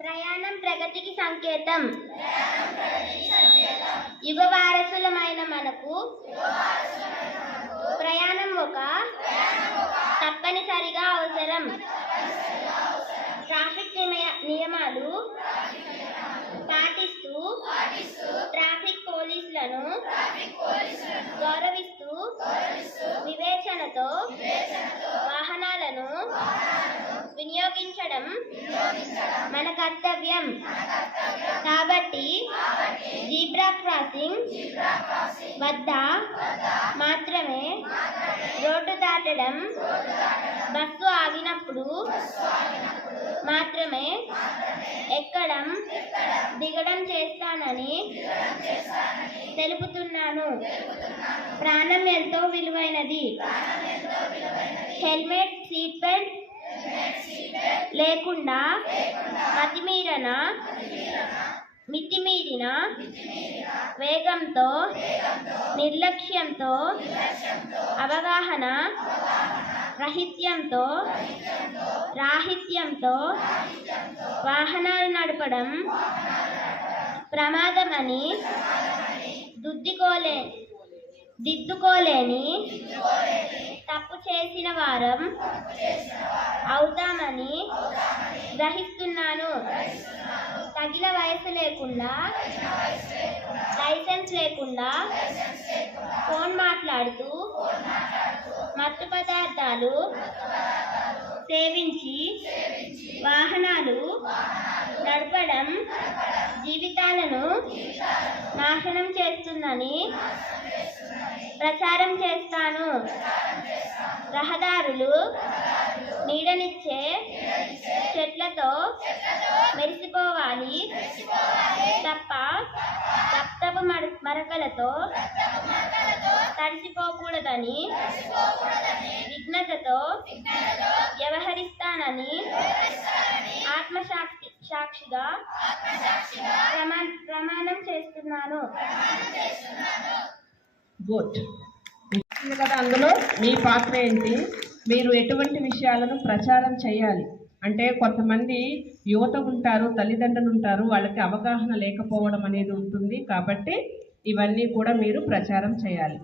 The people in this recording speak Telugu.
ప్రయాణం ప్రగతికి సంకేతం. యుగ వారసులమైన మనకు ప్రయాణం ఒక తప్పనిసరిగా అవసరం. ట్రాఫిక్ నియమాలు పాటిస్తూ ట్రాఫిక్ పోలీసులను గౌరవిస్తూ వివేచనతో వాహనాలను వినియోగించడం మన కర్తవ్యం. కాబట్టి జీబ్రా క్రాసింగ్ వద్ద మాత్రమే రోడ్డు దాటడం, బస్సు ఆగినప్పుడు మాత్రమే ఎక్కడం దిగడం చేస్తానని తెలుపుతున్నాను. ప్రాణం ఎంతో విలువైనది. హెల్మెట్, సీట్ బెల్ట్ లేకుండా మితిమీరిన వేగంతో, నిర్లక్ష్యంతో, అవగాహన రాహిత్యంతో వాహనాలు నడపడం ప్రమాదమని దిద్దుకోలేని తప్పు చేసిన వారం అవుతామని గ్రహిస్తున్నాను. తగిన వయసు లేకుండా, లైసెన్స్ లేకుండా ఫోన్ మాట్లాడుతూ, మత్తు పదార్థాలు సేవించి వాహనాలు నడపడం జీవితాలను నాశనం చేస్తుందని ప్రచారం చేస్తాను. రహదారులు నీడనిచ్చే చెట్లతో మెరిసిపోవాలి తప్ప రక్తపు మరకలతో తడిసిపోకూడదని విఘ్నతతో వ్యవహరిస్తానని ఆత్మసాక్షిగా ప్రమాణం చేస్తున్నాను. గుడ్ కదా. అందులో మీ పాత్ర ఏంటి? మీరు ఎటువంటి విషయాలను ప్రచారం చేయాలి అంటే, కొంతమంది యువత ఉంటారు, తల్లిదండ్రులు ఉంటారు, వాళ్ళకి అవగాహన లేకపోవడం అనేది ఉంటుంది. కాబట్టి ఇవన్నీ కూడా మీరు ప్రచారం చేయాలి.